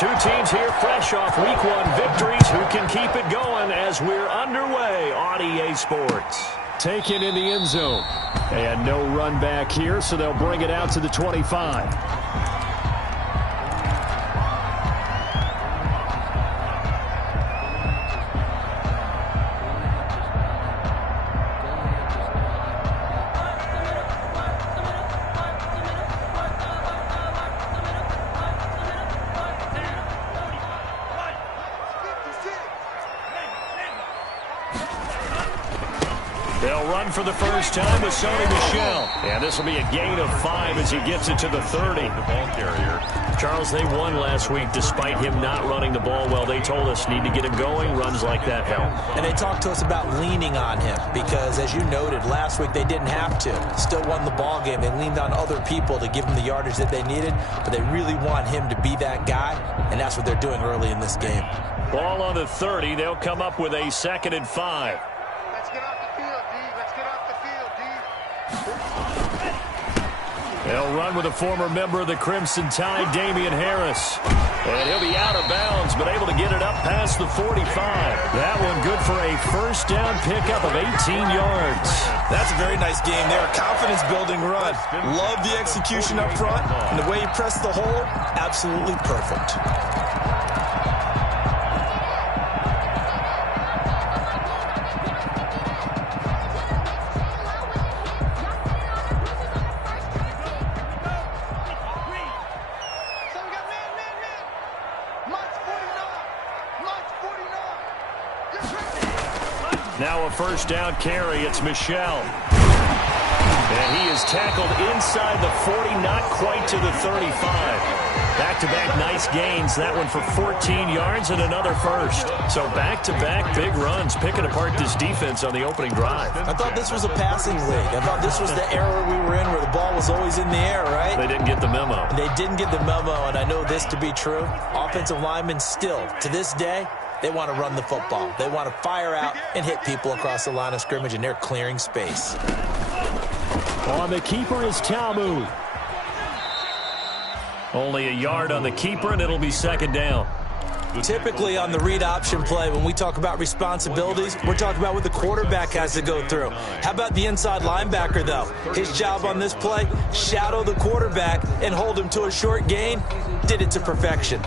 Two teams here fresh off Week 1 victories. Who can keep it going as we're underway on EA Sports? Taken in the end zone. And no run back here, so they'll bring it out to the 25. They'll run for the first time with Sony Michel. And this will be a gain of 5 as he gets it to the 30. The ball carrier. Charles, they won last week despite him not running the ball well. They told us need to get him going. Runs like that help. And they talked to us about leaning on him because, as you noted, last week they didn't have to. Still won the ball game. They leaned on other people to give them the yardage that they needed, but they really want him to be that guy, and that's what they're doing early in this game. Ball on the 30. They'll come up with a 2nd and 5. They'll run with a former member of the Crimson Tide, Damian Harris. And he'll be out of bounds, but able to get it up past the 45. That one good for a first down pickup of 18 yards. That's a very nice game there. Confidence-building run. Love the execution up front. And the way he pressed the hole, absolutely perfect. Now a first down carry. It's Michel. And he is tackled inside the 40, not quite to the 35. Back-to-back nice gains. That one for 14 yards and another first. So back-to-back big runs, picking apart this defense on the opening drive. I thought this was a passing league. I thought this was the era we were in where the ball was always in the air, right? They didn't get the memo. They didn't get the memo, and I know this to be true. Offensive linemen still, to this day, they want to run the football. They want to fire out and hit people across the line of scrimmage, and they're clearing space. On the keeper is Talmud. Only a yard on the keeper, and it'll be 2nd down. Typically on the read option play, when we talk about responsibilities, we're talking about what the quarterback has to go through. How about the inside linebacker, though? His job on this play, shadow the quarterback and hold him to a short gain. Did it to perfection.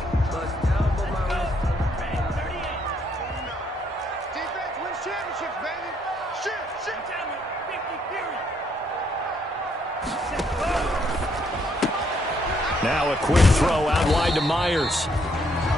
Now a quick throw out wide to Myers.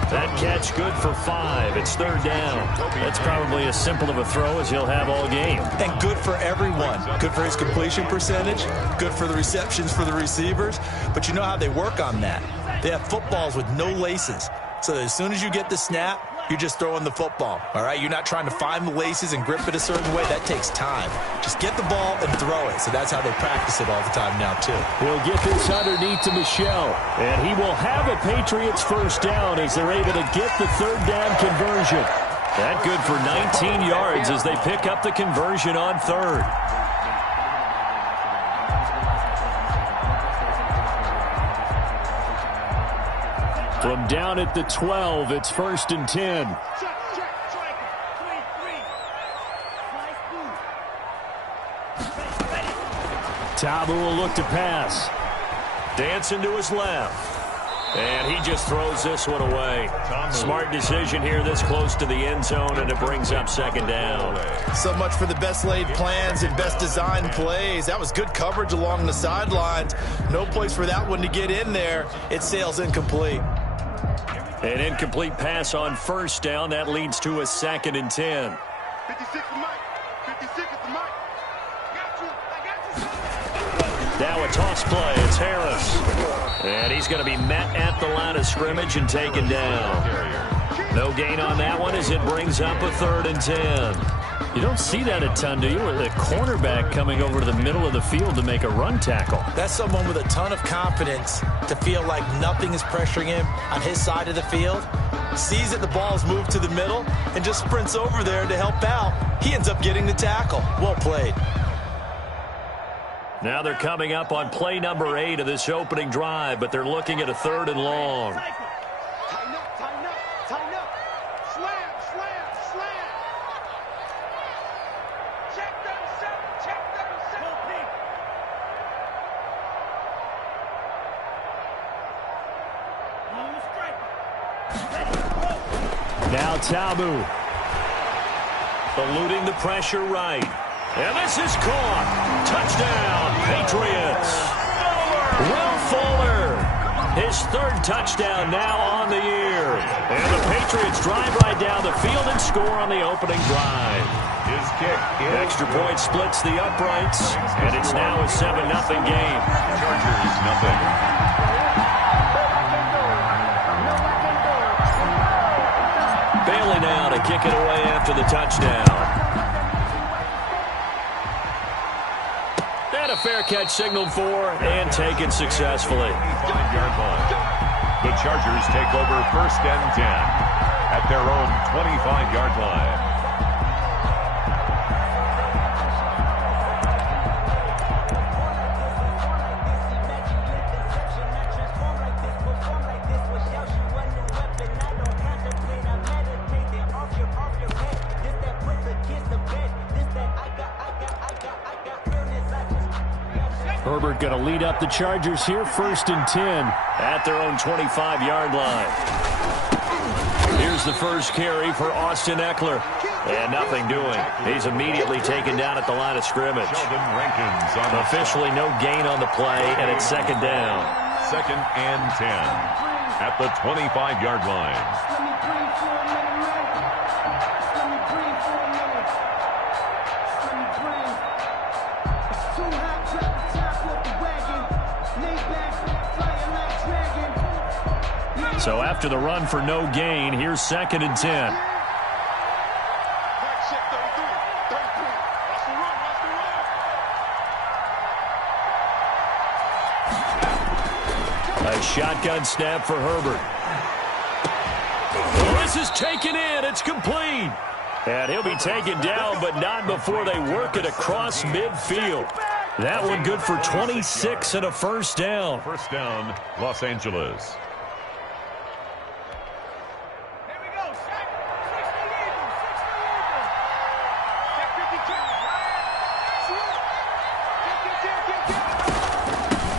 That catch good for 5. It's 3rd down. That's probably as simple of a throw as he'll have all game. And good for everyone. Good for his completion percentage. Good for the receptions for the receivers. But you know how they work on that. They have footballs with no laces. So that as soon as you get the snap, you're just throwing the football, all right? You're not trying to find the laces and grip it a certain way. That takes time. Just get the ball and throw it. So that's how they practice it all the time now, too. He'll get this underneath to Michel. And he will have a Patriots first down as they're able to get the 3rd down conversion. That good for 19 yards as they pick up the conversion on 3rd. From down at the 12, it's 1st and 10. Tabu will look to pass. Dancing to his left. And he just throws this one away. Smart decision here this close to the end zone, and it brings up 2nd down. So much for the best laid plans and best designed plays. That was good coverage along the sidelines. No place for that one to get in there. It sails incomplete. An incomplete pass on first down. That leads to a 2nd and 10. 56 at the mic. 56 at the mic. Now a toss play. It's Harris. And he's going to be met at the line of scrimmage and taken down. No gain on that one as it brings up a 3rd and 10. You don't see that a ton, do you? With a cornerback coming over to the middle of the field to make a run tackle. That's someone with a ton of confidence to feel like nothing is pressuring him on his side of the field. Sees that the ball's moved to the middle and just sprints over there to help out. He ends up getting the tackle. Well played. Now they're coming up on play number 8 of this opening drive, but they're looking at a 3rd and long. Now Tabu. Eluding the pressure right. And this is caught. Touchdown, Patriots. Will Fuller, his third touchdown now on the year. And the Patriots drive right down the field and score on the opening drive. His kick. Extra point splits the uprights, and it's now a 7-0 game. Chargers nothing. Bailey now to kick it away after the touchdown. And a fair catch signaled for and taken successfully. 25-yard line. The Chargers take over 1st and 10 at their own 25-yard line. Herbert going to lead up the Chargers here, 1st and 10. At their own 25-yard line. Here's the first carry for Austin Ekeler. And nothing doing. He's immediately taken down at the line of scrimmage. Sheldon Rankins on Officially no gain on the play, and it's 2nd down. 2nd and 10 at the 25-yard line. So after the run for no gain, here's 2nd and 10. A shotgun snap for Herbert. Well, this is taken in. It's complete. And he'll be taken down, but not before they work it across midfield. That one good for 26 and a first down. First down, Los Angeles.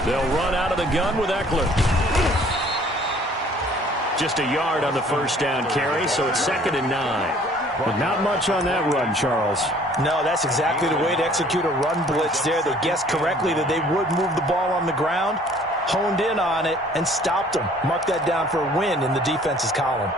They'll run out of the gun with Ekeler. Just a yard on the first down carry, so it's 2nd and 9. But not much on that run, Charles. No, that's exactly the way to execute a run blitz there. They guessed correctly that they would move the ball on the ground, honed in on it, and stopped them. Mark that down for a win in the defense's column.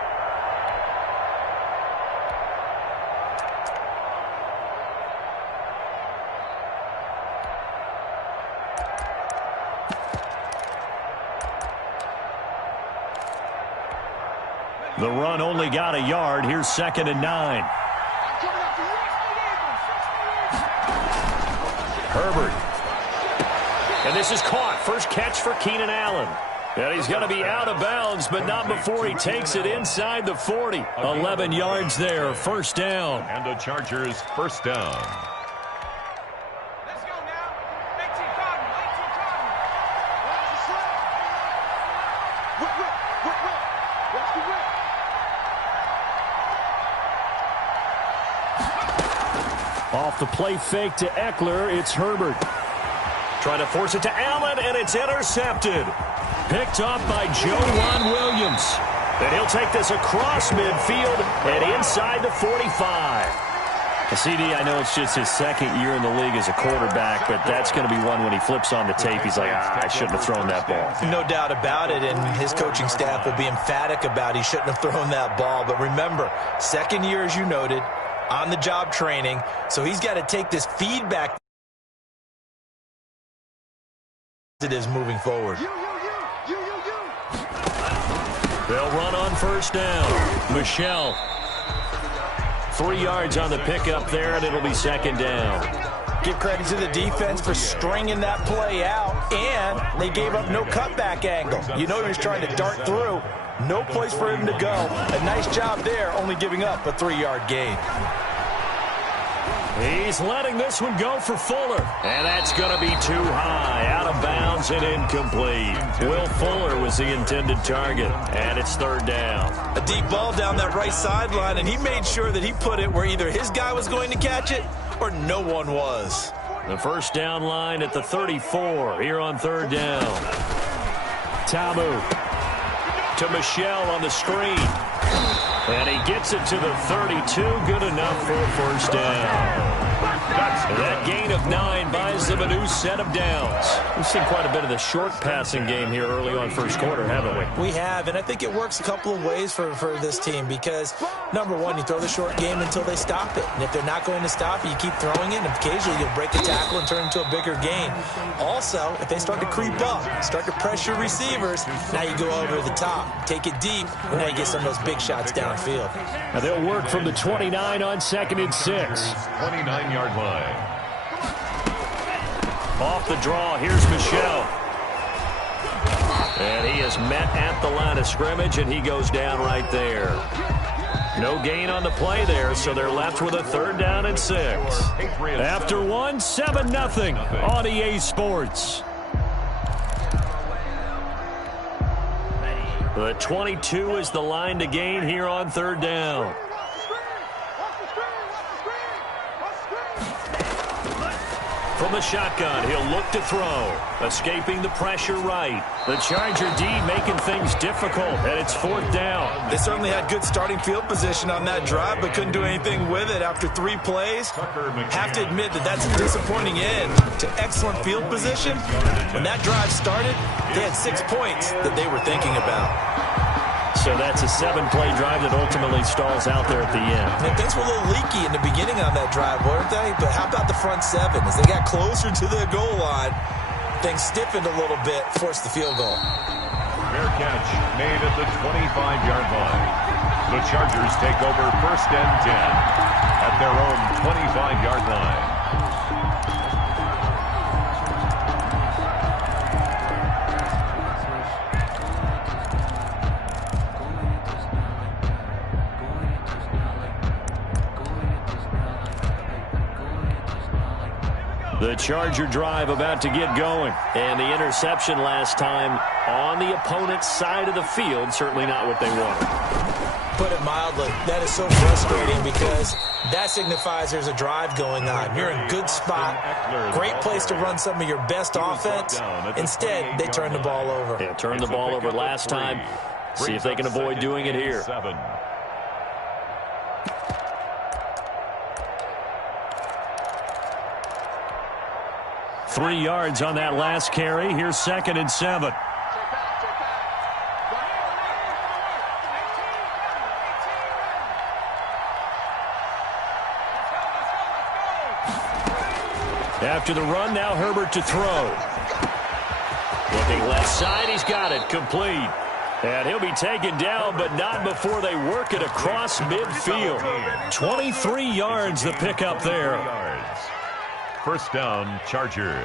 The run only got a yard. Here's 2nd and 9. Herbert. And this is caught. First catch for Keenan Allen. And he's going to be out of bounds, but not before he takes it inside the 40. 11 yards there. First down. And the Chargers first down. Off the play fake to Ekeler, it's Herbert. Trying to force it to Allen, and it's intercepted. Picked off by Joejuan Williams. And he'll take this across midfield and inside the 45. CD, I know it's just his 2nd year in the league as a quarterback, but that's going to be one when he flips on the tape, he's like, I shouldn't have thrown that ball. No doubt about it, and his coaching staff will be emphatic about he shouldn't have thrown that ball. But remember, 2nd year, as you noted, on-the-job training, so he's got to take this feedback it is moving forward. They'll run on first down. Michel. 3 yards on the pickup there, and it'll be 2nd down. Give credit to the defense for stringing that play out, and they gave up no cutback angle. You know he was trying to dart through. No place for him to go. A nice job there, only giving up a 3-yard gain. He's letting this one go for Fuller. And that's going to be too high. Out of bounds and incomplete. Will Fuller was the intended target. And it's 3rd down. A deep ball down that right sideline, and he made sure that he put it where either his guy was going to catch it or no one was. The first down line at the 34 here on 3rd down. Tabu to Michel on the screen. And he gets it to the 32. Good enough for a first down. That gain of 9 buys them a new set of downs. We've seen quite a bit of the short passing game here early on first quarter, haven't we? We have, and I think it works a couple of ways for this team because, number one, you throw the short game until they stop it. And if they're not going to stop it, you keep throwing it, and occasionally you'll break a tackle and turn it into a bigger gain. Also, if they start to creep up, start to pressure receivers, now you go over the top, take it deep, and now you get some of those big shots downfield. Now they'll work from the 29 on 2nd and 6. 29-yard line. Off the draw, here's Michel. And he is met at the line of scrimmage, and he goes down right there. No gain on the play there, so they're left with a 3rd down and 6. After one, 7-0 on EA Sports. The 22 is the line to gain here on 3rd down. From the shotgun, he'll look to throw. Escaping the pressure right. The Charger D making things difficult, and it's 4th down. They certainly had good starting field position on that drive, but couldn't do anything with it after 3 plays. Have to admit that that's a disappointing end to excellent field position. When that drive started, they had 6 points that they were thinking about. So that's a 7-play drive that ultimately stalls out there at the end. And things were a little leaky in the beginning on that drive, weren't they? But how about the front 7? As they got closer to the goal line, things stiffened a little bit, forced the field goal. Fair catch made at the 25-yard line. The Chargers take over 1st and 10 at their own 25-yard line. The Charger drive about to get going. And the interception last time on the opponent's side of the field, certainly not what they wanted. Put it mildly, that is so frustrating because that signifies there's a drive going on. You're in good spot, great place to run some of your best offense. Instead, they turn the ball over. Yeah, turned the ball over last time. See if they can avoid doing it here. 7. 3 yards on that last carry. Here's 2nd and 7. After the run, now Herbert to throw. Looking left side, he's got it. Complete. And he'll be taken down, but not before they work it across midfield. 23 yards the pickup there. 1st down, Chargers.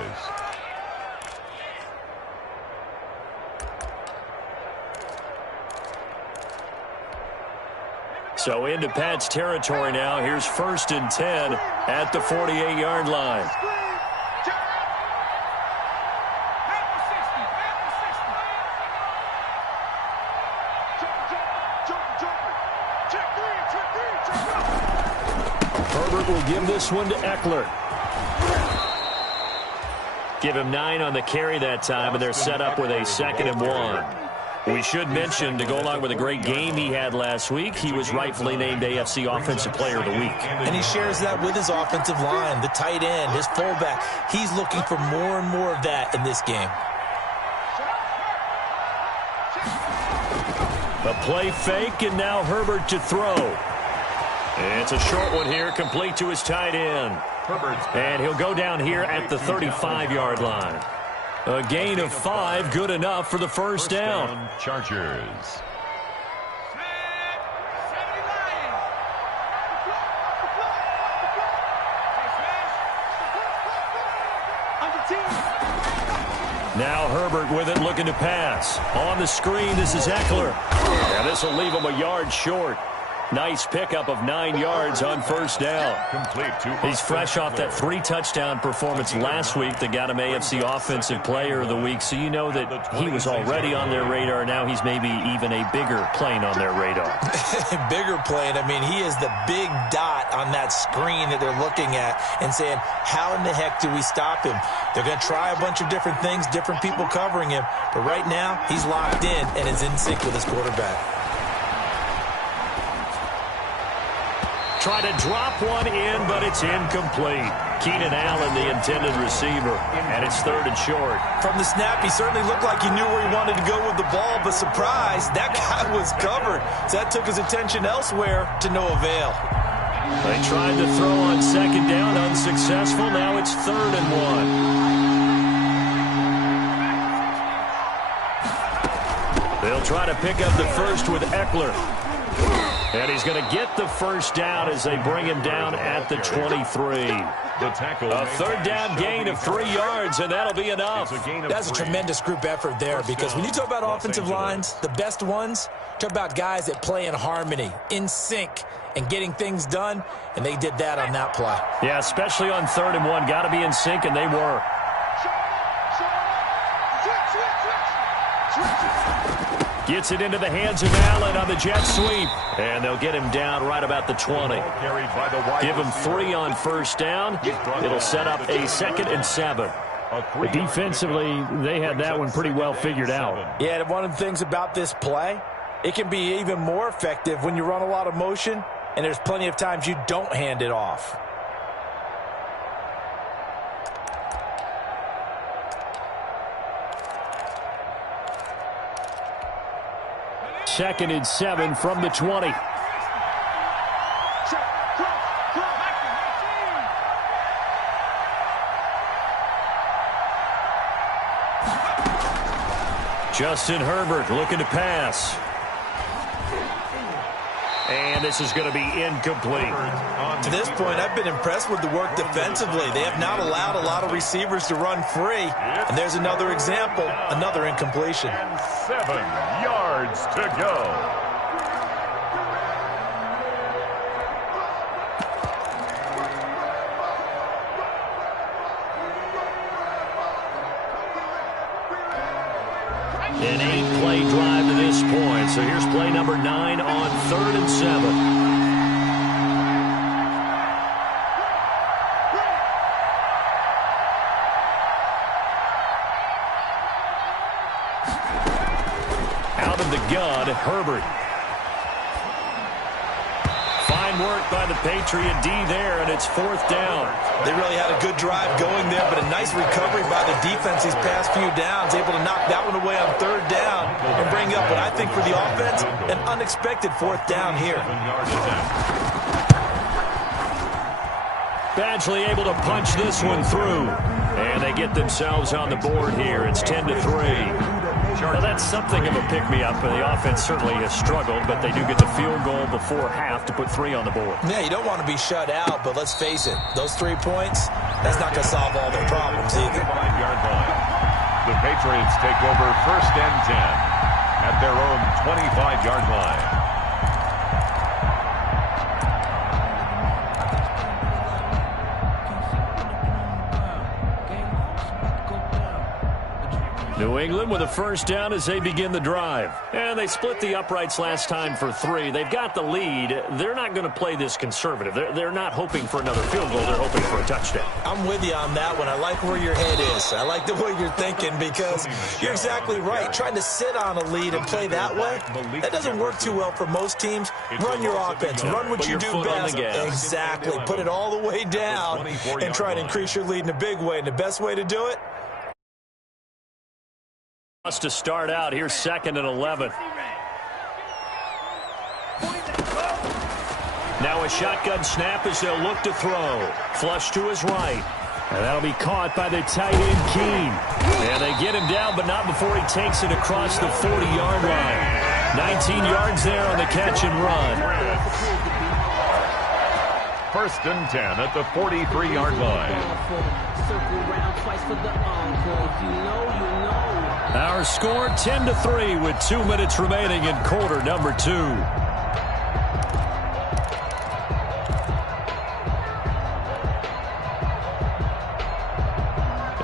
So into Pat's territory now. Here's 1st and 10 at the 48-yard line. Herbert will give this one to Eckler. Give him 9 on the carry that time, and they're set up with a 2nd and 1. We should mention, to go along with a great game he had last week, he was rightfully named AFC Offensive Player of the Week. And he shares that with his offensive line, the tight end, his fullback. He's looking for more and more of that in this game. A play fake, and now Herbert to throw. It's a short one here, complete to his tight end. And he'll go down here at the 35-yard line. A gain of 5, good enough for the 1st down. Chargers. Now Herbert with it, looking to pass. On the screen, this is Eckler. And this will leave him a yard short. Nice pickup of 9 yards on 1st down. He's fresh off that 3-touchdown performance last week that got him AFC Offensive Player of the Week, so you know that he was already on their radar. Now he's maybe even a bigger plane on their radar. Bigger plane. I mean, he is the big dot on that screen that they're looking at and saying, how in the heck do we stop him? They're going to try a bunch of different things, different people covering him, but right now he's locked in and is in sync with his quarterback. try to drop one in, but it's incomplete. Keenan Allen, the intended receiver, and it's 3rd and short. From the snap, he certainly looked like he knew where he wanted to go with the ball, but surprise, that guy was covered. So that took his attention elsewhere to no avail. They tried to throw on 2nd down, unsuccessful. Now it's 3rd and 1. They'll try to pick up the first with Eckler. And he's going to get the first down as they bring him down at the 23. A 3rd down gain of 3 yards, and that'll be enough. That's a tremendous group effort there, because when you talk about offensive lines, the best ones, talk about guys that play in harmony, in sync, and getting things done, and they did that on that play. Yeah, especially on 3rd and 1. Got to be in sync, and they were. Gets it into the hands of Allen on the jet sweep. And they'll get him down right about the 20. Give him 3 on 1st down. It'll set up a 2nd and 7. But defensively, they had that one pretty well figured out. Yeah, and one of the things about this play, it can be even more effective when you run a lot of motion, and there's plenty of times you don't hand it off. Second and 7 from the 20. Justin Herbert looking to pass. And this is going to be incomplete. To this point, I've been impressed with the work defensively. They have not allowed a lot of receivers to run free. And there's another example, another incompletion. And 7 yards to go. An 8-play drive to this point. So here's play number 9 on 3rd and 7. Out of the gun, Herbert. Fine work by the Patriot D there, and it's 4th down. They really had a good drive going there, but a nice recovery by the defense these past few downs, able to knock that one away on 3rd down and bring up what I think for the offense, an unexpected 4th down here. Badgley able to punch this one through, and they get themselves on the board here. It's 10-3. Well, that's something of a pick-me-up. The offense certainly has struggled, but they do get the field goal before half to put 3 on the board. Yeah, you don't want to be shut out, but let's face it, those 3 points, that's not going to solve all their problems either. The Patriots take over 1st and 10 at their own 25-yard line. New England with a 1st down as they begin the drive. And they split the uprights last time for 3. They've got the lead. They're not going to play this conservative. They're not hoping for another field goal. They're hoping for a touchdown. I'm with you on that one. I like where your head is. I like the way you're thinking, because you're exactly right. Trying to sit on a lead and play that way, that doesn't work too well for most teams. Run your offense. Run what you do best. Exactly. Put it all the way down and try to increase your lead in a big way. And the best way to do it? To start out, here's 2nd and 11. Now a shotgun snap as they'll look to throw. Flush to his right. And that'll be caught by the tight end, Keene. And they get him down, but not before he takes it across the 40-yard line. 19 yards there on the catch and run. 1st and 10 at the 43-yard line. Our score 10-3 with 2 minutes remaining in quarter number 2.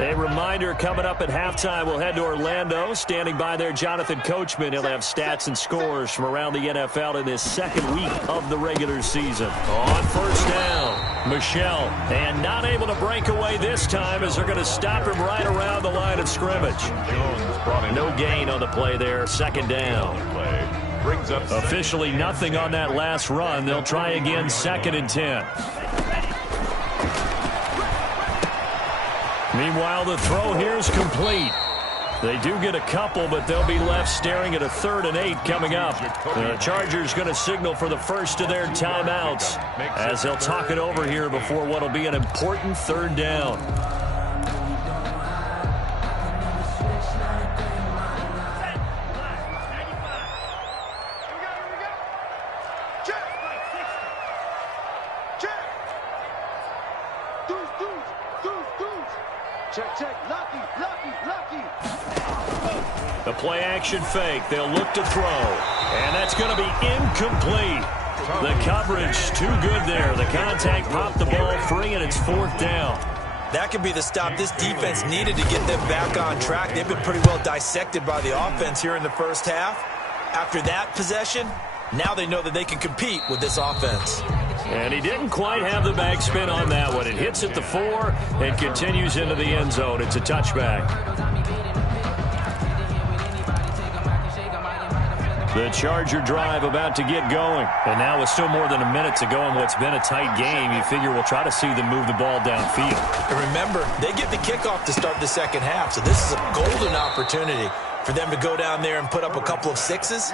A reminder, coming up at halftime, we'll head to Orlando. Standing by there, Jonathan Coachman. He'll have stats and scores from around the NFL in this 2nd week of the regular season. On 1st down, Michel. And not able to break away this time as they're going to stop him right around the line of scrimmage. No gain on the play there, 2nd down. Brings Brings up Officially nothing on that last run. They'll try again, 2nd and 10. Meanwhile, the throw here is complete. They do get a couple, but they'll be left staring at a 3rd and 8 coming up. The Chargers going to signal for the first of their timeouts as they'll talk it over here before what will be an important 3rd down. The play-action fake. They'll look to throw. And that's going to be incomplete. The coverage too good there. The contact popped the ball free, and it's 4th down. That could be the stop this defense needed to get them back on track. They've been pretty well dissected by the offense here in the first half. After that possession, now they know that they can compete with this offense. And he didn't quite have the backspin on that one. It hits at the 4 and continues into the end zone. It's a touchback. The Charger drive about to get going. And now with still more than a minute to go in what's been a tight game, you figure we'll try to see them move the ball downfield. And remember, they get the kickoff to start the second half, so this is a golden opportunity for them to go down there and put up a couple of 6s.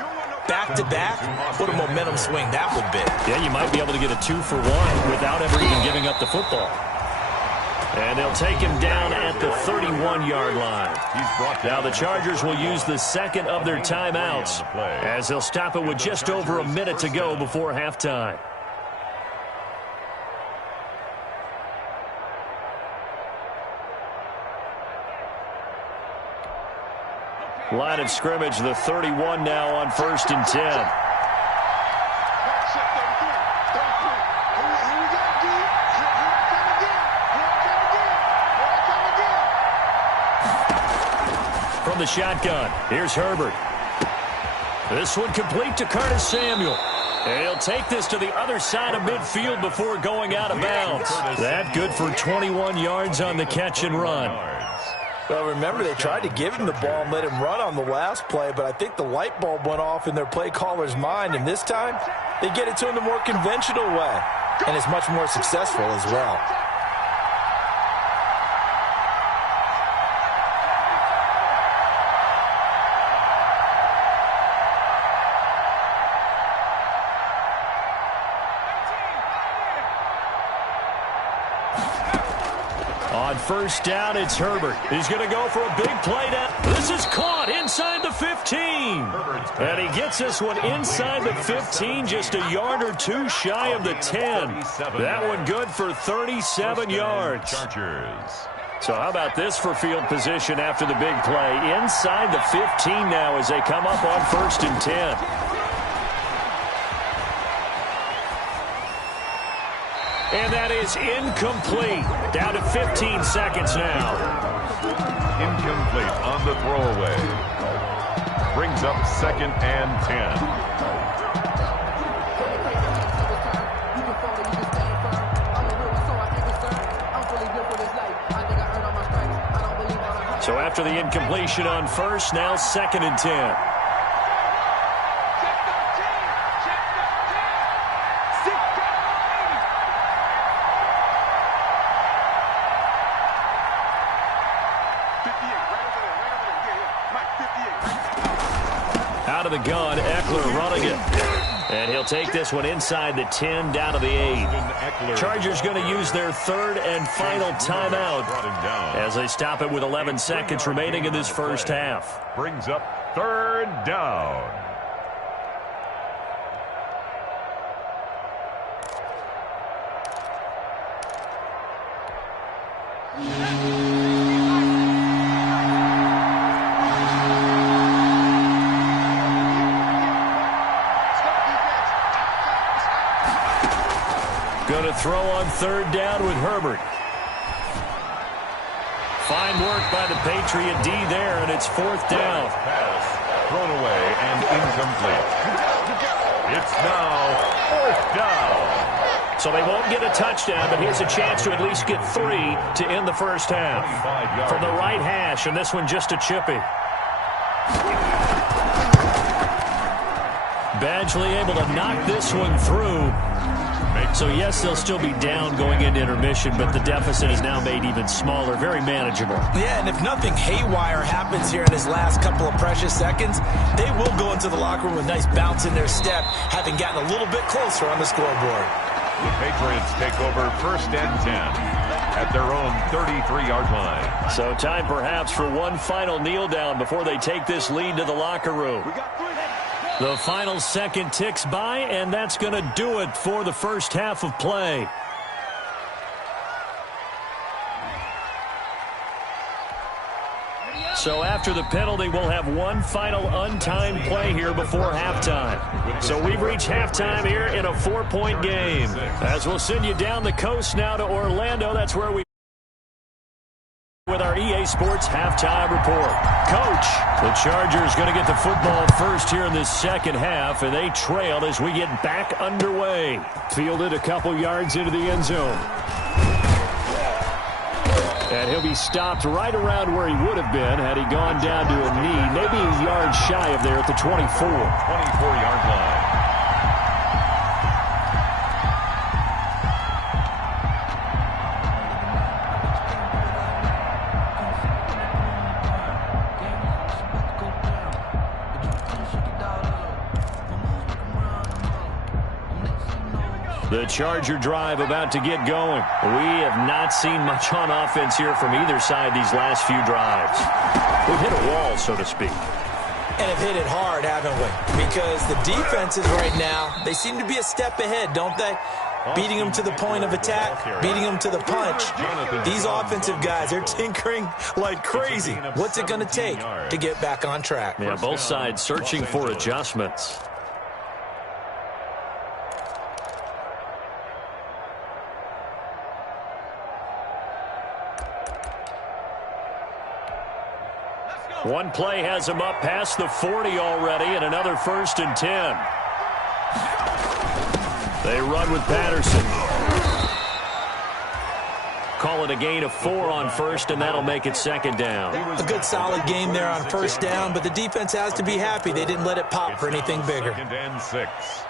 Back-to-back, what a momentum swing that would be. Yeah, you might be able to get a 2-for-1 without ever even giving up the football. And they'll take him down at the 31-yard line. Now the Chargers will use the 2nd of their timeouts as they'll stop it with just over a minute to go before halftime. Line of scrimmage, the 31 now on 1st and 10. From the shotgun, here's Herbert. This one complete to Curtis Samuel. And he'll take this to the other side of midfield before going out of bounds. That good for 21 yards on the catch and run. Well, remember, they tried to give him the ball and let him run on the last play, but I think the light bulb went off in their play caller's mind, and this time they get it to him the more conventional way, and it's much more successful as well. On 1st down, it's Herbert. He's going to go for a big play down. This is caught inside the 15. And he gets this one inside the 15, just a yard or 2 shy of the 10. That one good for 37 yards. So how about this for field position after the big play? Inside the 15 now as they come up on 1st and 10. And that is incomplete. Down to 15 seconds now. Incomplete on the throwaway. Brings up 2nd and 10. So after the incompletion on 1st, now 2nd and 10. Out of the gun, Eckler running it. And he'll take this one inside the 10, down to the 8. Chargers going to use their 3rd and final timeout as they stop it with 11 seconds remaining in this first half. Brings up 3rd down. Going to throw on 3rd down with Herbert. Fine work by the Patriot D there, and it's 4th down. Pass thrown away and incomplete. It's now 4th down. So they won't get a touchdown, but here's a chance to at least get 3 to end the first half. From the right hash, and this one just a chippy. Badgley able to knock this one through. So, yes, they'll still be down going into intermission, but the deficit is now made even smaller, very manageable. Yeah, and if nothing haywire happens here in his last couple of precious seconds, they will go into the locker room with a nice bounce in their step, having gotten a little bit closer on the scoreboard. The Patriots take over 1st and 10 at their own 33-yard line. So time perhaps for one final kneel down before they take this lead to the locker room. The final second ticks by, and that's going to do it for the first half of play. So after the penalty, we'll have one final untimed play here before halftime. So we've reached halftime here in a 4-point game. As we'll send you down the coast now to Orlando, that's where we with our EA Sports halftime report. Coach, the Chargers going to get the football first here in this second half, and they trail as we get back underway. Fielded a couple yards into the end zone. And he'll be stopped right around where he would have been had he gone down to a knee, maybe a yard shy of there at the 24. 24-yard line. The Charger drive about to get going. We have not seen much on offense here from either side these last few drives. We've hit a wall, so to speak. And have hit it hard, haven't we? Because the defenses right now, they seem to be a step ahead, don't they? Beating them to the point of attack, beating them to the punch. These offensive guys, they're tinkering like crazy. What's it going to take to get back on track? Yeah, both sides searching for adjustments. One play has him up past the 40 already, and another 1st and 10. They run with Patterson. Call it a gain of 4 on first, and that'll make it 2nd down. A good solid game there on 1st down, but the defense has to be happy they didn't let it pop for anything bigger. 2nd and 6.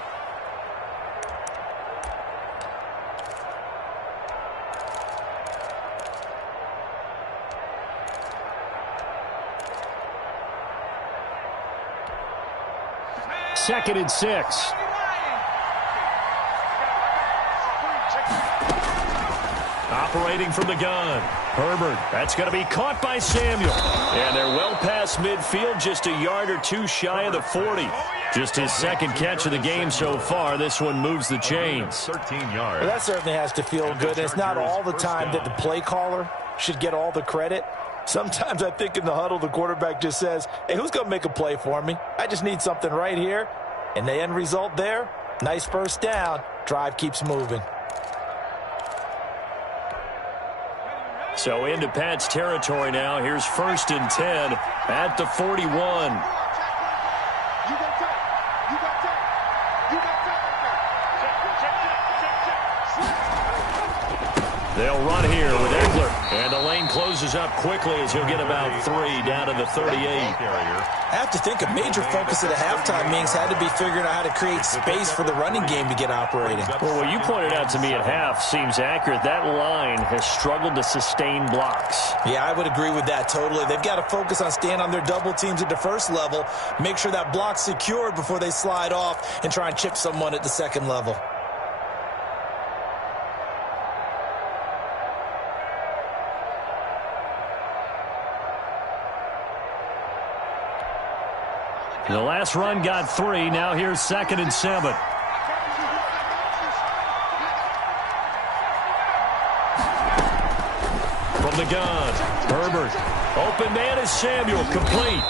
Second and 6. Operating from the gun. Herbert, that's going to be caught by Samuel. And they're well past midfield, just a yard or two shy of the 40. Just his 2nd catch of the game so far. This one moves the chains. 13 yards. Well, that certainly has to feel good. And it's not all the time that the play caller should get all the credit. Sometimes I think in the huddle, the quarterback just says, hey, who's going to make a play for me? I just need something right here. And the end result there, nice 1st down. Drive keeps moving. So into Pat's territory now. Here's 1st and 10 at the 41. They'll run here with Eckler. And the lane closes up quickly as he'll get about 3 down to the 38. I have to think a major focus of the halftime meetings had to be figuring out how to create space for the running game to get operating. Well, what you pointed out to me at half seems accurate. That line has struggled to sustain blocks. Yeah, I would agree with that totally. They've got to focus on staying on their double teams at the 1st level, make sure that block's secured before they slide off and try and chip someone at the 2nd level. The last run got 3. Now here's 2nd and 7. From the gun, Herbert. Open man is Samuel, complete.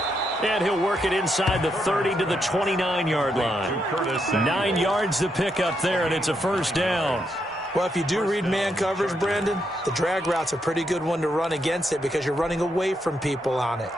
And he'll work it inside the 30 to the 29-yard line. 9 yards to pick up there, and it's a 1st down. Well, if you do read man coverage, Brandon, the drag route's a pretty good one to run against it because you're running away from people on it.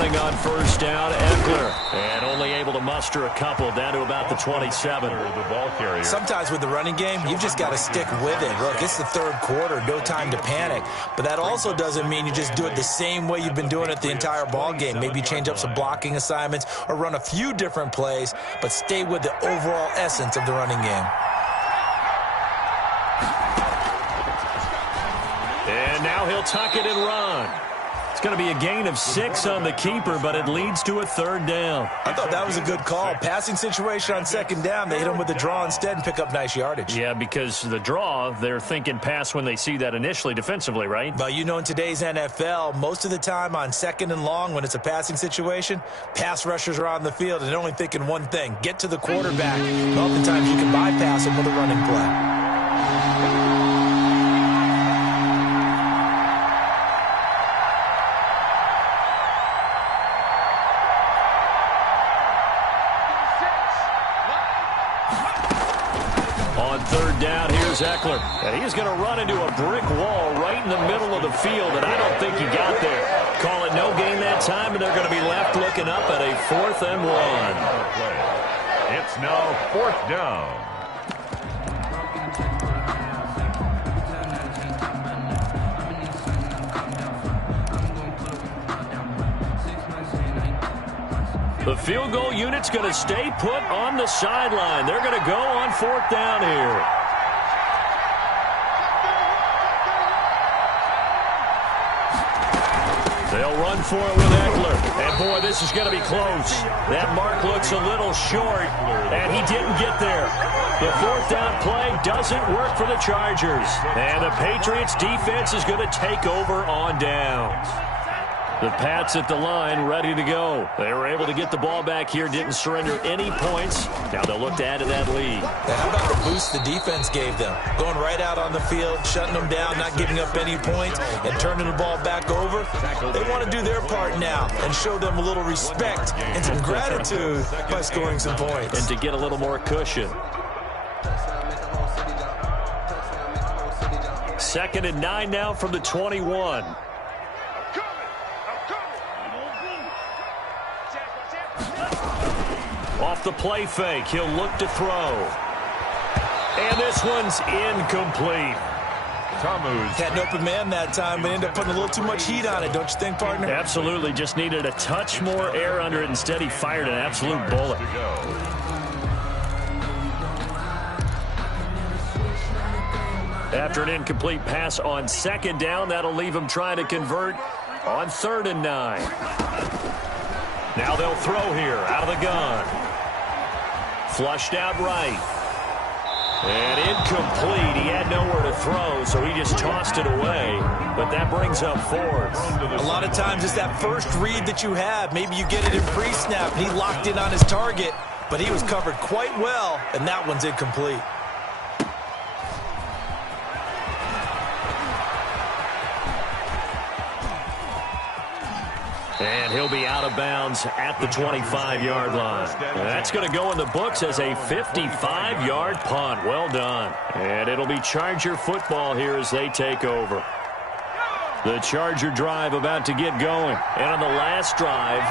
running on first down, Eckler. And only able to muster a couple down to about the 27. The ball carrier. Sometimes with the running game, you've just got to stick with it. Look, it's the third quarter, no time to panic. But that also doesn't mean you just do it the same way you've been doing it the entire ball game. Maybe change up some blocking assignments or run a few different plays, but stay with the overall essence of the running game. And now he'll tuck it and run. It's going to be a gain of 6 on the keeper, but it leads to a third down. I thought that was a good call. Passing situation on second down. They hit him with the draw instead and pick up nice yardage. Yeah, because the draw, they're thinking pass when they see that initially defensively, right? But you know, in today's NFL, most of the time on second and long when it's a passing situation, pass rushers are on the field and they're only thinking one thing, get to the quarterback. And oftentimes you can bypass them with a running play. Eckler, and he's going to run into a brick wall right in the middle of the field, and I don't think he got there. Call it no gain that time, and they're going to be left looking up at a 4th and 1. It's now 4th down. The field goal unit's going to stay put on the sideline. They're going to go on 4th down here. They'll run for it with Eckler. And, boy, this is going to be close. That mark looks a little short, and he didn't get there. The 4th down play doesn't work for the Chargers. And the Patriots defense is going to take over on downs. The Pats at the line, ready to go. They were able to get the ball back here, didn't surrender any points. Now they'll look to add to that lead. Now, how about the boost the defense gave them? Going right out on the field, shutting them down, not giving up any points, and turning the ball back over. They want to do their part now and show them a little respect and some gratitude by scoring some points. And to get a little more cushion. 2nd and 9 now from the 21. Off the play fake, he'll look to throw. And this one's incomplete. Tammuz had an open man that time, but ended up putting a little too much heat on it, don't you think, partner? Absolutely, just needed a touch more air under it. Instead, he fired an absolute bullet. After an incomplete pass on 2nd down, that'll leave him trying to convert on 3rd and 9. Now they'll throw here out of the gun. Flushed out right. And incomplete. He had nowhere to throw, so he just tossed it away. But that brings up 4th. A lot of times it's that first read that you have. Maybe you get it in pre-snap, and he locked in on his target, but he was covered quite well, and that one's incomplete. And he'll be out of bounds at the 25-yard line. And that's going to go in the books as a 55-yard punt. Well done. And it'll be Charger football here as they take over. The Charger drive about to get going. And on the last drive,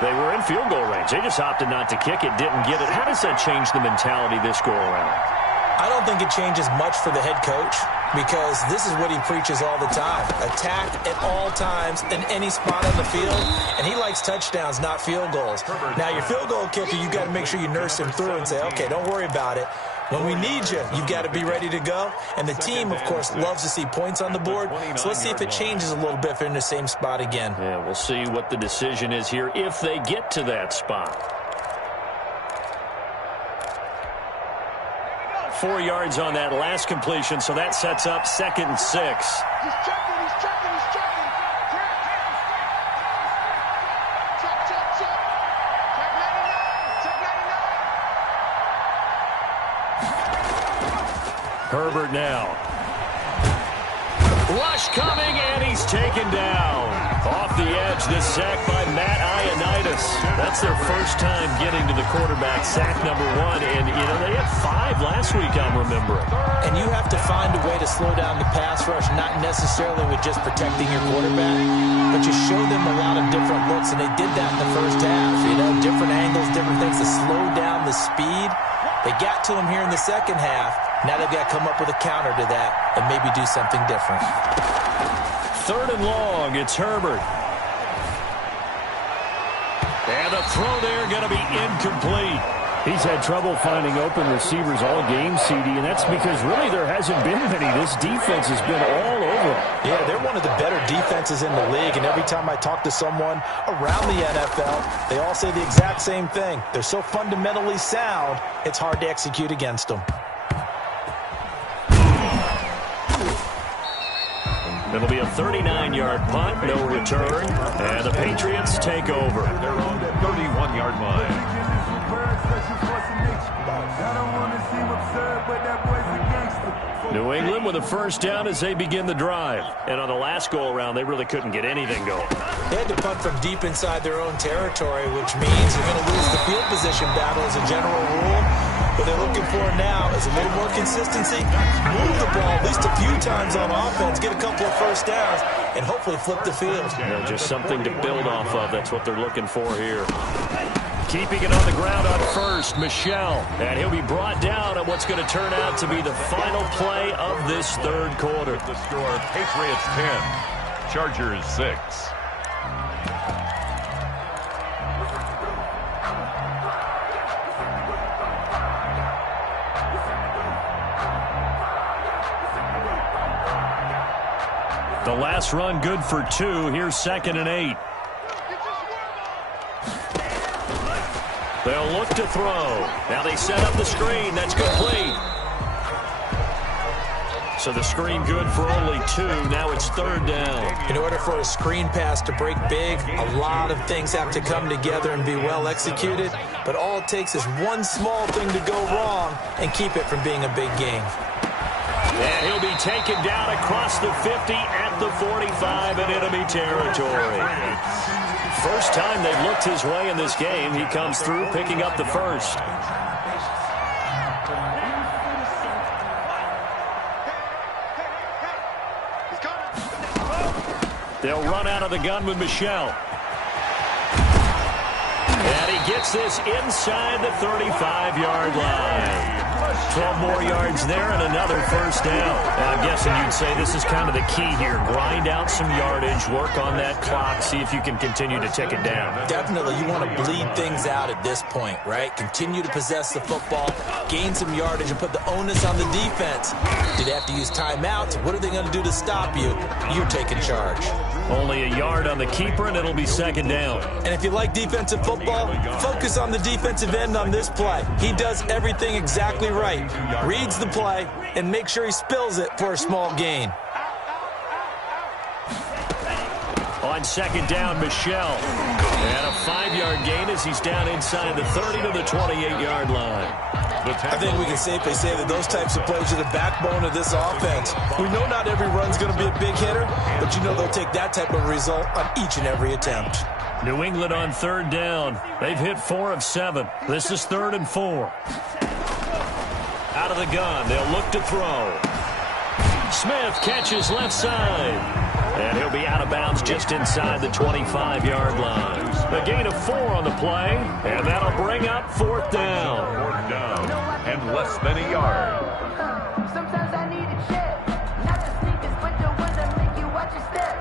they were in field goal range. They just opted not to kick it, didn't get it. How does that change the mentality this go-around? I don't think it changes much for the head coach, because this is what he preaches all the time. Attack at all times in any spot on the field, and he likes touchdowns, not field goals. Now, your field goal kicker, you've got to make sure you nurse him through and say, okay, don't worry about it. When we need you, you've got to be ready to go. And the team, of course, loves to see points on the board. So let's see if it changes a little bit if they're in the same spot again. Yeah, we'll see what the decision is here if they get to that spot. 4 yards on that last completion, so that sets up 2nd and 6. He's checking, he's checking, he's checking. Check. Check 99, check 99. Herbert now. Rush coming, and he's taken down. Off the edge, this sack by Matt Ioannidis. That's their first time getting to the quarterback, sack number 1. And, they had 5 last week, I'm remembering. And you have to find a way to slow down the pass rush, not necessarily with just protecting your quarterback, but you show them a lot of different looks, and they did that in the first half. Different angles, different things to slow down the speed. They got to him here in the second half. Now they've got to come up with a counter to that and maybe do something different. 3rd and long, it's Herbert. And the throw there going to be incomplete. He's had trouble finding open receivers all game, CD, and that's because really there hasn't been many. This defense has been all over. Yeah, they're one of the better defenses in the league, and every time I talk to someone around the NFL, they all say the exact same thing. They're so fundamentally sound, it's hard to execute against them. It'll be a 39-yard punt, no return, and the Patriots take over. Their own 31-yard line. New England with a first down as they begin the drive. And on the last go-around, they really couldn't get anything going. They had to punt from deep inside their own territory, which means they're going to lose the field position battle as a general rule. What they're looking for now is a little more consistency, move the ball at least a few times on offense, get a couple of first downs, and hopefully flip the field. Just something to build off of. That's what they're looking for here. Keeping it on the ground on first, Michel. And he'll be brought down on what's going to turn out to be the final play of this third quarter. The score, Patriots 10, Chargers 6. The last run good for 2. Here's 2nd and 8. They'll look to throw. Now they set up the screen. That's complete. So the screen good for only 2. Now it's 3rd down. In order for a screen pass to break big, a lot of things have to come together and be well executed. But all it takes is one small thing to go wrong and keep it from being a big game. And he'll be taken down across the 50 at the 45 in enemy territory. First time they've looked his way in this game. He comes through picking up the first. They'll run out of the gun with Michel. And he gets this inside the 35-yard line. 12 more yards there and another first down. I'm guessing you'd say this is kind of the key here. Grind out some yardage, work on that clock, see if you can continue to tick it down. Definitely, you want to bleed things out at this point, right? Continue to possess the football, gain some yardage, and put the onus on the defense. Do they have to use timeouts? What are they going to do to stop you? You're taking charge. Only a yard on the keeper, and it'll be 2nd down. And if you like defensive football, focus on the defensive end on this play. He does everything exactly right. Reads the play, and make sure he spills it for a small gain. On 2nd down, Michel. And a 5-yard gain as he's down inside the 30 to the 28-yard line. I think we can safely say that those types of plays are the backbone of this offense. We know not every run's going to be a big hitter, but you know they'll take that type of result on each and every attempt. New England on 3rd down. They've hit 4 of 7. This is 3rd and 4. Out of the gun, they'll look to throw. Smith catches left side. And he'll be out of bounds just inside the 25-yard line. A gain of 4 on the play, and that'll bring up 4th down. 4th down and less than a yard. Sometimes I need a check, not the sneakers, but the ones that make you watch your step.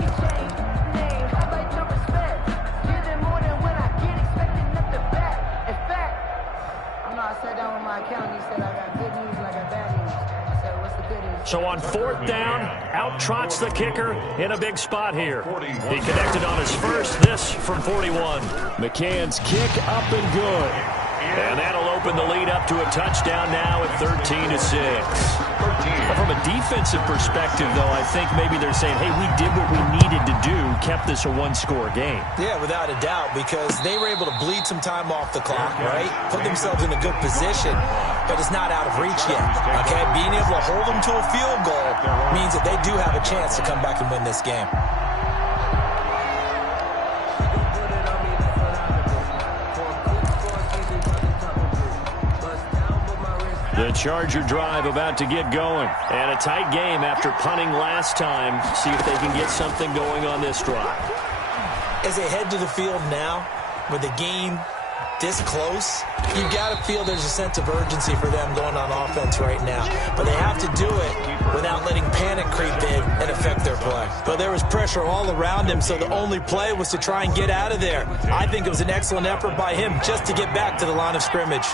You change name, I like your respect. Give them more than when I get expecting up the back. In fact, I sat down with my accountant. He said I got good news and I got bad news. I said, what's the good news? So on 4th down, out trots the kicker in a big spot here. He connected on his first, this from 41. McCann's kick up and good. And that'll open the lead up to a touchdown now at 13-6. From a defensive perspective, though, I think maybe they're saying, hey, we did what we needed to do, kept this a one-score game. Yeah, without a doubt, because they were able to bleed some time off the clock, right? Put themselves in a good position. but it's not out of reach yet. Okay, being able to hold them to a field goal means that they do have a chance to come back and win this game. The Charger drive about to get going. And a tight game after punting last time. See if they can get something going on this drive. As they head to the field now, with the game this close, you got to feel there's a sense of urgency for them going on offense right now. But they have to do it without letting panic creep in and affect their play. But there was pressure all around him, so the only play was to try and get out of there. I think it was an excellent effort by him just to get back to the line of scrimmage.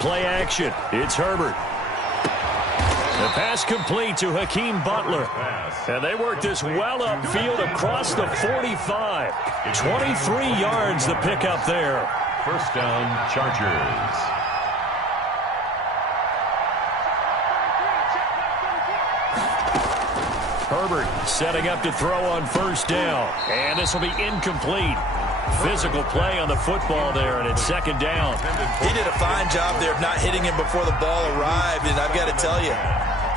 Play action. It's Herbert. The pass complete to Hakeem Butler. And they work this well upfield across the 45. 23 yards the pickup there. First down, Chargers. Herbert setting up to throw on first down. And this will be incomplete. Physical play on the football there, and it's second down. He did a fine job there of not hitting him before the ball arrived, and I've got to tell you,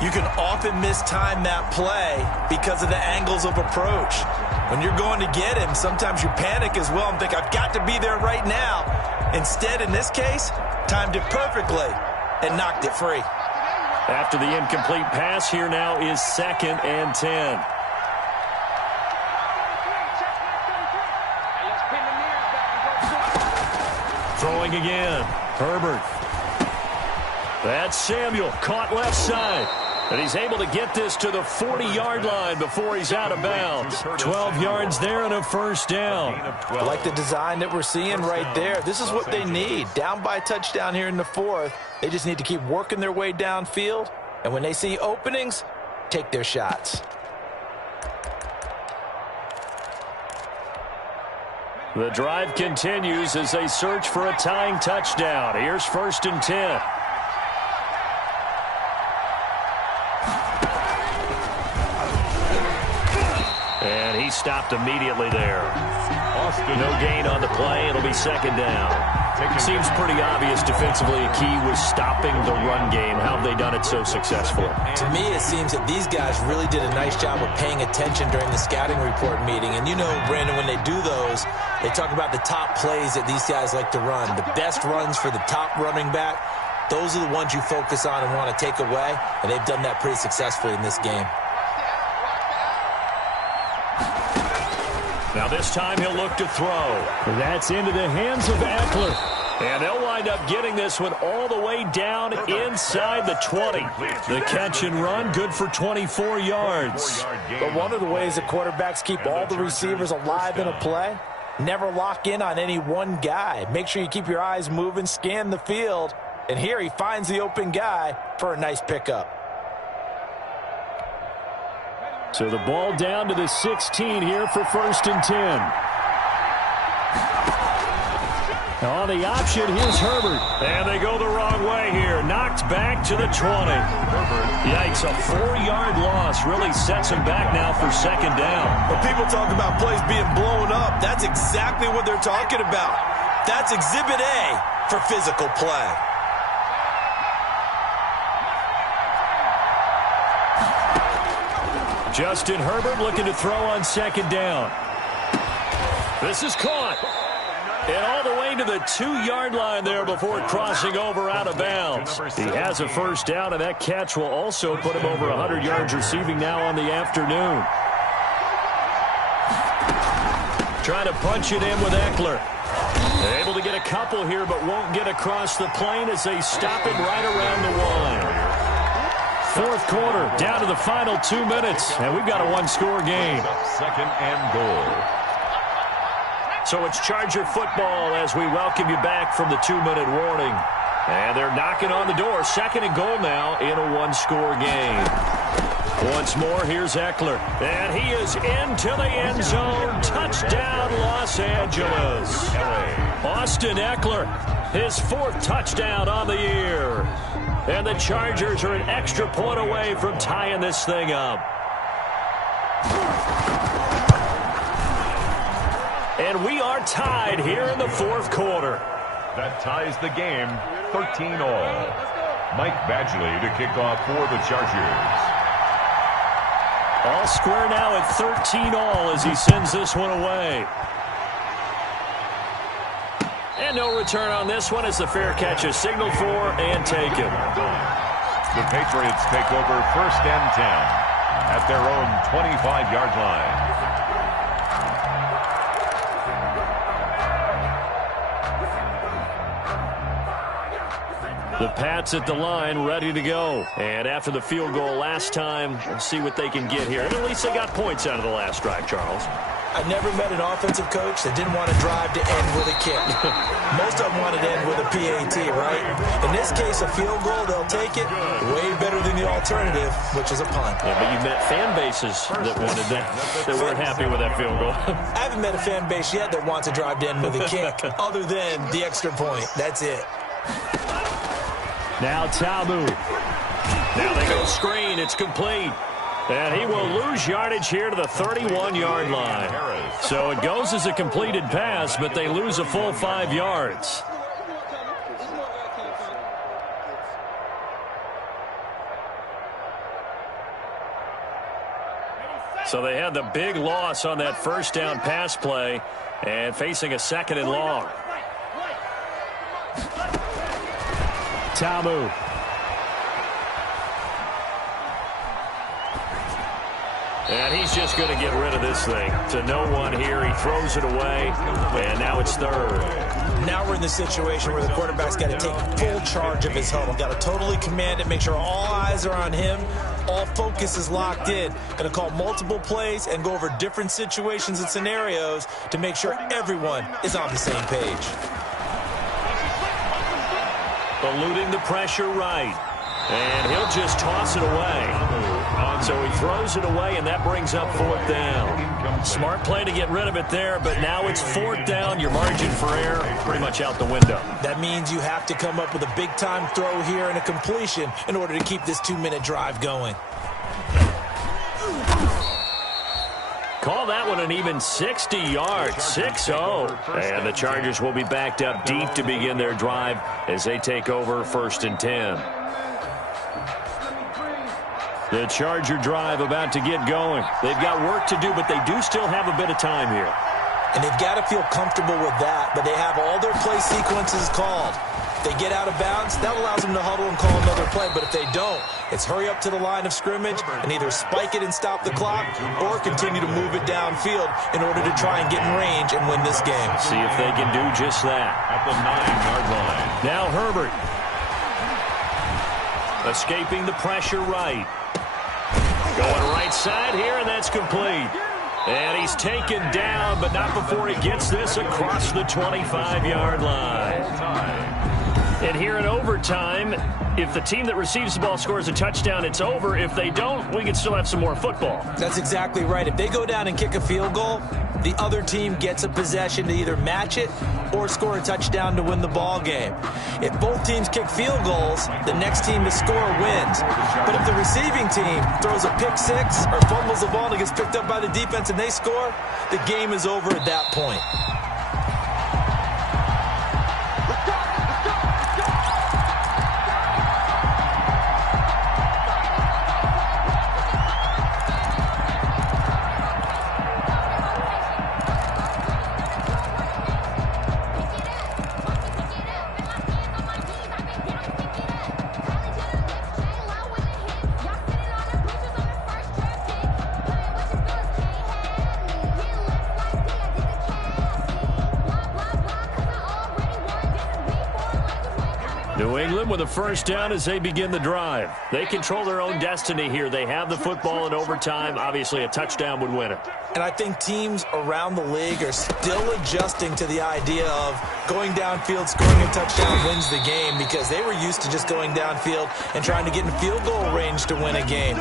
you can often mistime that play because of the angles of approach. When you're going to get him, sometimes you panic as well and think, I've got to be there right now. Instead, in this case, timed it perfectly and knocked it free. After the incomplete pass, here now is 2nd and 10. Throwing again. Herbert. That's Samuel. Caught left side. And he's able to get this to the 40-yard line before he's out of bounds. 12 yards there and a first down. I like the design that we're seeing right there. This is what they need. Down by a touchdown here in the 4th. They just need to keep working their way downfield. And when they see openings, take their shots. The drive continues as they search for a tying touchdown. Here's 1st and 10. And he stopped immediately there. No gain on the play. It'll be 2nd down. Seems pretty obvious defensively a key was stopping the run game. How have they done it so successfully? To me, it seems that these guys really did a nice job of paying attention during the scouting report meeting. And you know, Brandon, when they do those, they talk about the top plays that these guys like to run. The best runs for the top running back, those are the ones you focus on and want to take away. And they've done that pretty successfully in this game. Now this time he'll look to throw. That's into the hands of Eckler. And they'll wind up getting this one all the way down inside the 20. The catch and run, good for 24 yards. But one of the ways that quarterbacks keep all the receivers alive in a play, never lock in on any one guy. Make sure you keep your eyes moving, scan the field. And here he finds the open guy for a nice pickup. So the ball down to the 16 here for 1st and 10. On the option, here's Herbert. And they go the wrong way here. Knocked back to the 20. Yikes, a 4-yard loss really sets him back now for 2nd down. When people talk about plays being blown up, that's exactly what they're talking about. That's Exhibit A for physical play. Justin Herbert looking to throw on 2nd down. This is caught. And all the way to the 2-yard line there before crossing over out of bounds. He has a first down, and that catch will also put him over 100 yards receiving now on the afternoon. Trying to punch it in with Eckler. They're able to get a couple here, but won't get across the plane as they stop him right around the 1. 4th quarter, down to the final 2 minutes, and we've got a 1-score game. 2nd and goal. So it's Charger football as we welcome you back from the 2-minute warning. And they're knocking on the door. 2nd and goal now in a 1-score game. Once more, here's Eckler. And he is into the end zone. Touchdown, Los Angeles. Austin Eckler, his 4th touchdown on the year. And the Chargers are an extra point away from tying this thing up. And we are tied here in the 4th quarter. That ties the game 13-all. Mike Badgley to kick off for the Chargers. All square now at 13-all as he sends this one away. And no return on this one as the fair catch is signaled for and taken. The Patriots take over 1st and 10 at their own 25-yard line. The Pats at the line, ready to go. And after the field goal last time, we'll see what they can get here. And at least they got points out of the last drive, Charles. I've never met an offensive coach that didn't want to drive to end with a kick. Most of them wanted to end with a PAT, right? In this case, a field goal, they'll take it. Way better than the alternative, which is a punt. Yeah, but you met fan bases that wanted that weren't happy with that field goal. I haven't met a fan base yet that wants to drive to end with a kick, other than the extra point. That's it. Now Tamu. Now they go screen. It's complete. And he will lose yardage here to the 31-yard line. So it goes as a completed pass, but they lose a full 5 yards. So they had the big loss on that first down pass play and facing a 2nd and long. Tamu. And he's just going to get rid of this thing. To no one here. He throws it away. And now it's 3rd. Now we're in the situation where the quarterback's got to take full charge of his huddle. Got to totally command it, make sure all eyes are on him. All focus is locked in. Going to call multiple plays and go over different situations and scenarios to make sure everyone is on the same page. Eluding the pressure right. And he'll just toss it away. So he throws it away, and that brings up 4th down. Smart play to get rid of it there, but now it's 4th down. Your margin for error pretty much out the window. That means you have to come up with a big-time throw here and a completion in order to keep this 2-minute drive going. Call that one an even 60 yards, 6-0. And the Chargers will be backed up deep to begin their drive as they take over 1st and 10. The Charger drive about to get going. They've got work to do, but they do still have a bit of time here. And they've got to feel comfortable with that, but they have all their play sequences called. If they get out of bounds, that allows them to huddle and call another play, but if they don't, it's hurry up to the line of scrimmage and either spike it and stop the clock or continue to move it downfield in order to try and get in range and win this game. See if they can do just that. At the 9-yard line. Now Herbert. Escaping the pressure right. Going right side here, and that's complete. And he's taken down, but not before he gets this across the 25-yard line. And here in overtime, if the team that receives the ball scores a touchdown, it's over. If they don't, we can still have some more football. That's exactly right. If they go down and kick a field goal, the other team gets a possession to either match it or score a touchdown to win the ball game. If both teams kick field goals, the next team to score wins. But if the receiving team throws a pick six or fumbles the ball and it gets picked up by the defense and they score, the game is over at that point. New England with a first down as they begin the drive. They control their own destiny here. They have the football in overtime. Obviously, a touchdown would win it. And I think teams around the league are still adjusting to the idea of going downfield, scoring a touchdown wins the game, because they were used to just going downfield and trying to get in field goal range to win a game.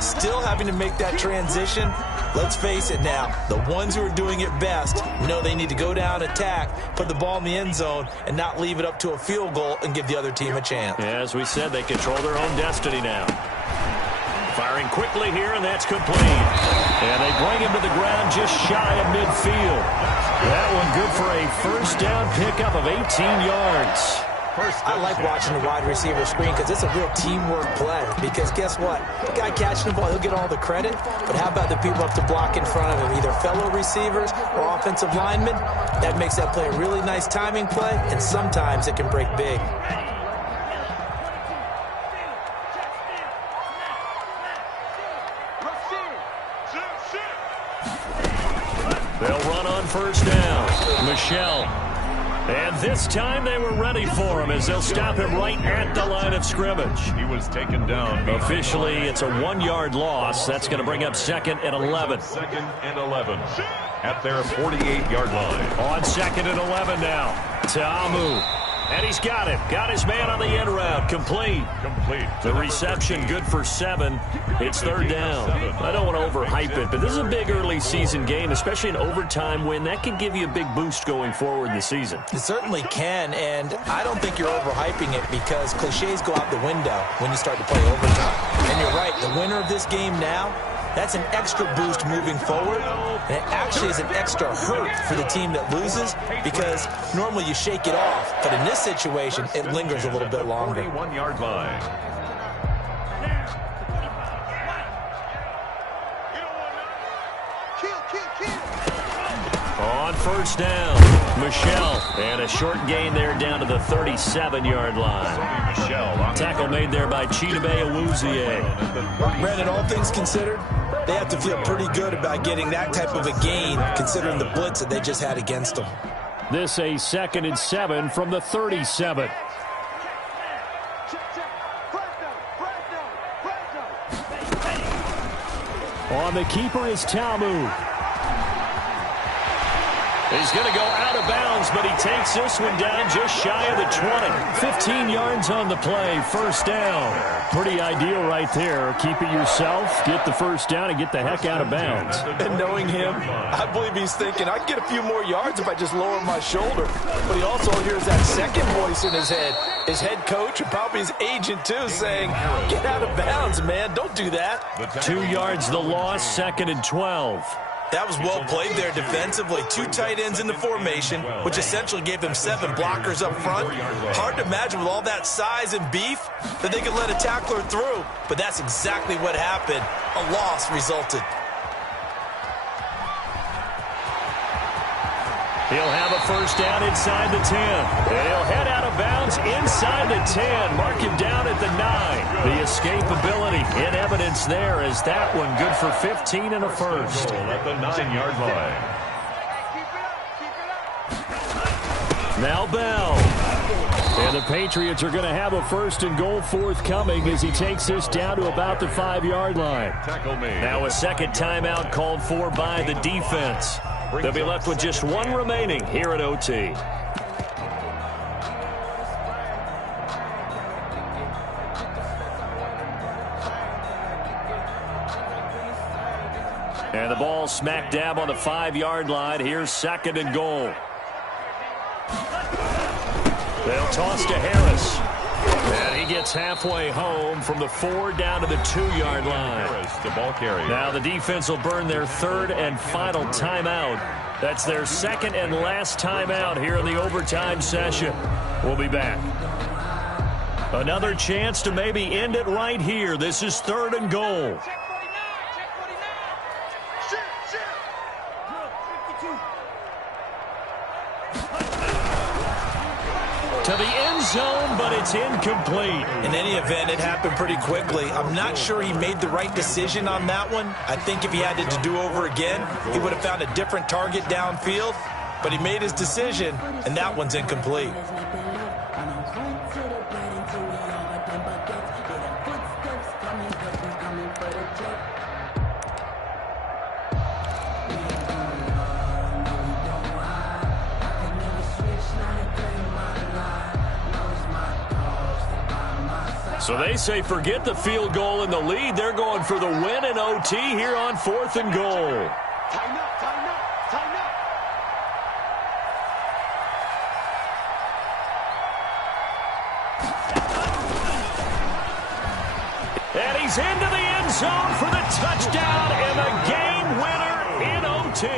Still having to make that transition. Let's face it now, the ones who are doing it best know they need to go down, attack, put the ball in the end zone, and not leave it up to a field goal and give the other team a chance. As we said, they control their own destiny now. Firing quickly here, and that's complete. And they bring him to the ground just shy of midfield. That one good for a first down pickup of 18 yards. I like watching the wide receiver screen because it's a real teamwork play. Because guess what? The guy catching the ball, he'll get all the credit. But how about the people up to block in front of him, either fellow receivers or offensive linemen? That makes that play a really nice timing play, and sometimes it can break big. They'll run on first down. Michel. And this time they were ready for him as they'll stop him right at the line of scrimmage. He was taken down. Officially, it's a 1-yard loss. That's going to bring up 2nd and 11. 2nd and 11 at their 48-yard line. On 2nd and 11 now. Ta'amu. And he's got him. Got his man on the end route. Complete. The reception good for 7. It's 3rd down. I don't want to overhype it, but this is a big early season game, especially an overtime win. That can give you a big boost going forward in the season. It certainly can, and I don't think you're overhyping it because cliches go out the window when you start to play overtime. And you're right. The winner of this game now, that's an extra boost moving forward, and it actually is an extra hurt for the team that loses because normally you shake it off, but in this situation, it lingers a little bit longer. 41-yard line. On first down, Michel. And a short gain there down to the 37-yard line. Tackle made there by Chidobe Awuzie. Brandon, all things considered, they have to feel pretty good about getting that type of a gain considering the blitz that they just had against them. This a 2nd and 7 from the 37. On the keeper is Ta'amu. He's going to go out of bounds, but he takes this one down just shy of the 20. 15 yards on the play, first down. Pretty ideal right there. Keep it yourself, get the first down, and get the heck out of bounds. And knowing him, I believe he's thinking, I can get a few more yards if I just lower my shoulder. But he also hears that second voice in his head. His head coach and probably his agent, too, saying, get out of bounds, man. Don't do that. 2 yards the loss, 2nd and 12. That was well played there defensively. 2 tight ends in the formation, which essentially gave them 7 blockers up front. Hard to imagine with all that size and beef that they could let a tackler through. But that's exactly what happened. A loss resulted. He'll have a first down inside the 10. He'll head out of bounds inside the 10. Mark him down at the 9. The escapability in evidence there as that one good for 15 and a first. At the 9-yard line. Now Bell. And the Patriots are going to have a 1st and goal forthcoming as he takes this down to about the 5-yard line. Tackle made. Now a second timeout called for by the defense. They'll be left with just 1 remaining here at OT. And the ball smack dab on the 5-yard line. Here's 2nd and goal. They'll toss to Harris. And he gets halfway home from the 4 down to the 2-yard line. The ball carrier. Now the defense will burn their 3rd and final timeout. That's their 2nd and last timeout here in the overtime session. We'll be back. Another chance to maybe end it right here. This is 3rd and goal. To the end zone, but it's incomplete. In any event, it happened pretty quickly. I'm not sure he made the right decision on that one. I think if he had it to do over again, he would have found a different target downfield. But he made his decision, and that one's incomplete. So they say forget the field goal and the lead. They're going for the win in OT here on 4th and goal. And he's into the end end zone for the touchdown and the game winner in OT.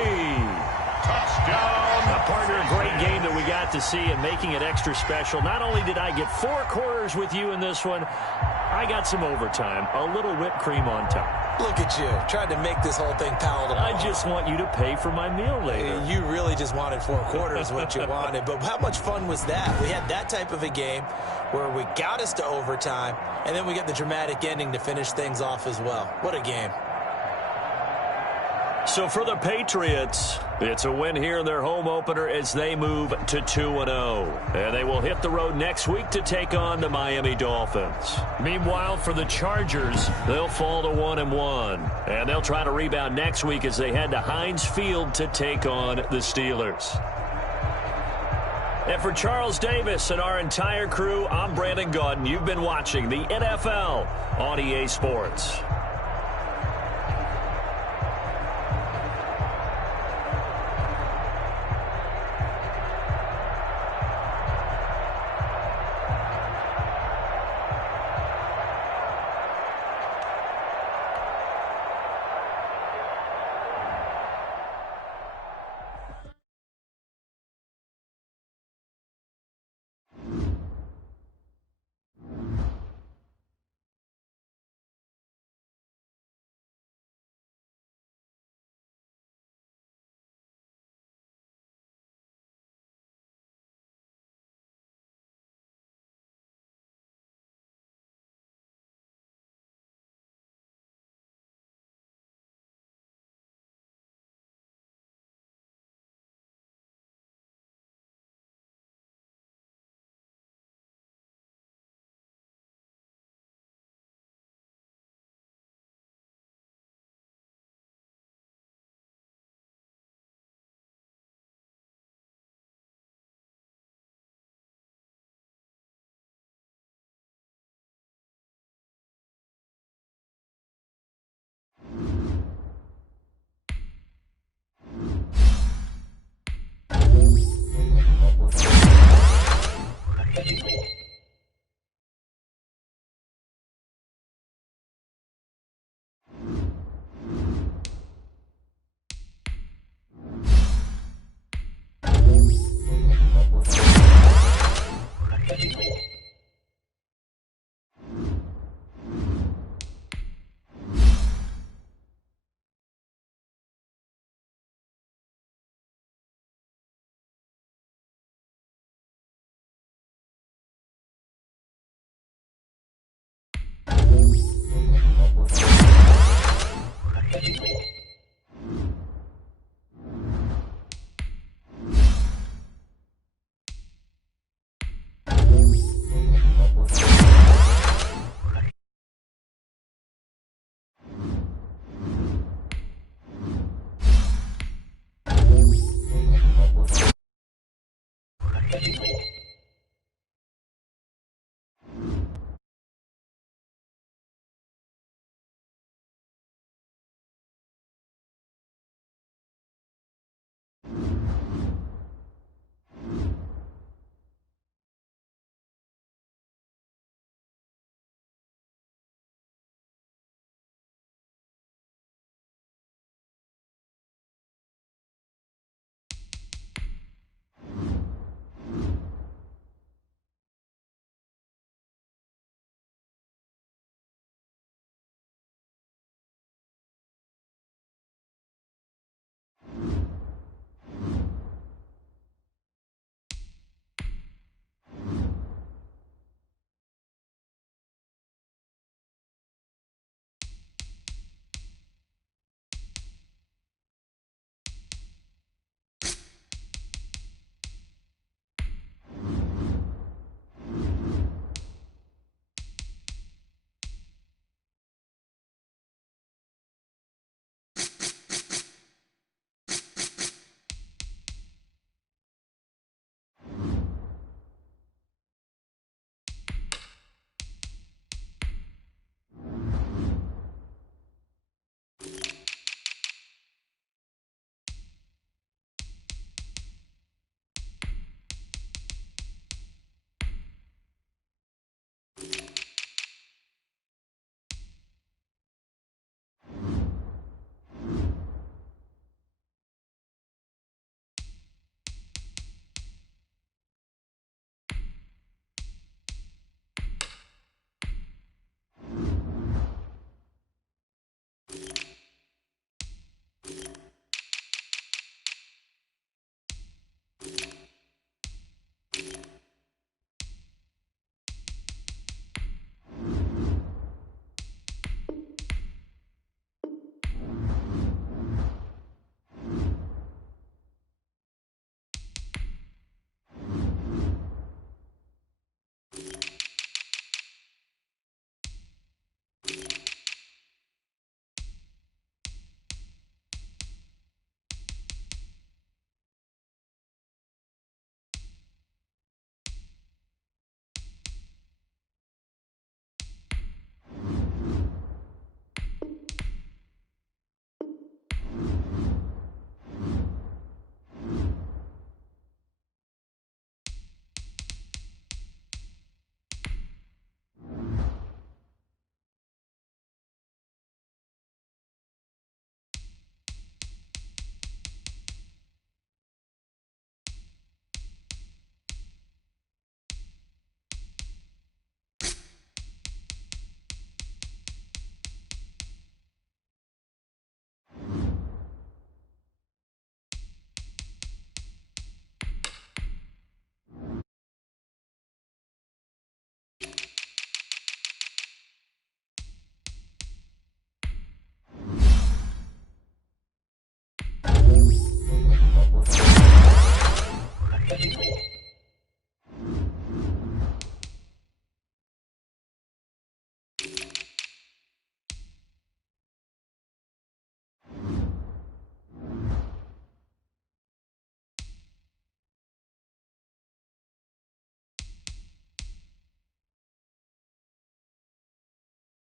Touchdown. Partner, a great game that we got to see and making it extra special. Not only did I get 4 quarters with you in this one, I got some overtime, a little whipped cream on top. Look at you, trying to make this whole thing palatable. I just want you to pay for my meal later. You really just wanted 4 quarters, what you wanted. But how much fun was that? We had that type of a game where we got us to overtime, and then we get the dramatic ending to finish things off as well. What a game. So for the Patriots, it's a win here in their home opener as they move to 2-0. And they will hit the road next week to take on the Miami Dolphins. Meanwhile, for the Chargers, they'll fall to 1-1. And they'll try to rebound next week as they head to Heinz Field to take on the Steelers. And for Charles Davis and our entire crew, I'm Brandon Gaudin. You've been watching the NFL on EA Sports.